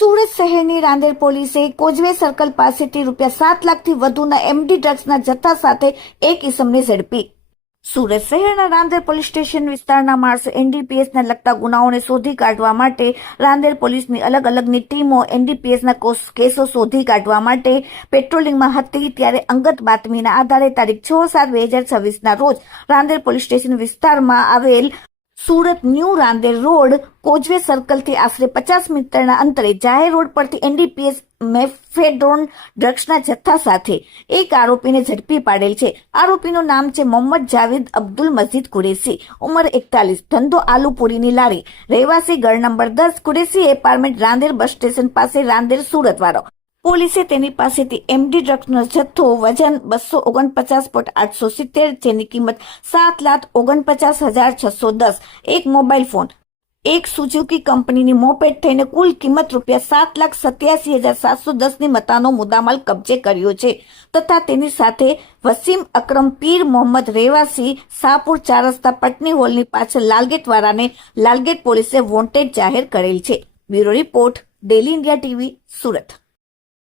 સુરત શહેરની રાંદેર પોલીસે causeway circle પાસેથી ₹7 લાખથી વધુના એમડી ડ્રગ્સના જથ્થા સાથે એક ઇસમને ઝડપી। સુરત શહેરના રાંદેર પોલીસ સ્ટેશન વિસ્તારના માણસો એનડીપીએસના લગતા ગુનાઓને શોધી કાઢવા માટે રાંદેર પોલીસની અલગ અલગની ટીમો એનડીપીએસના કેસો શોધી કાઢવા માટે પેટ્રોલિંગમાં હતી। ત્યારે અંગત બાતમીના આધારે તારીખ 6/7/2026ના રોજ રાંદેર પોલીસ સ્ટેશન વિસ્તારમાં આવેલ Surat new Rander road causeway સર્કલથી આશરે 50 મીટરના અંતરે જાહેર રોડ પરથી એનડીપીએસ મેફેડ્રોન ડ્રગ્સના જથ્થા સાથે એક આરોપીને ઝડપી પાડેલ છે। આરોપીનું નામ છે મોહમ્મદ જાવેદ અબ્દુલ મજીદ કુરેશી, ઉંમર 41, ધંધો આલુપુરીની લારી, રહેવાસી ગળ number 10 Qureshi apartment Rander bus station પાસે રાંદેર સુરત વાળો। પોલીસે તેની પાસેથી એમડી ડ્રગ્સનો જથ્થો વજન 249.870 જેની કિંમત 7,49,610, એક મોબાઈલ ફોન, એક સુઝુકી કંપનીની મોપેડ થઈને કુલ કિંમત ₹7,87,710ની મતાનો મુદ્દામાલ કબજે કર્યો છે તથા તેની સાથે વસીમ અકરમ પીર મોહમ્મદ રહેવાસી શાહપુર 4 રસ્તા પટની હોલની પાછળ લાલગેટ વાળાને લાલગેટ પોલીસે વોન્ટેડ જાહેર કરેલ છે। Bureau report, daily India TV, Surat.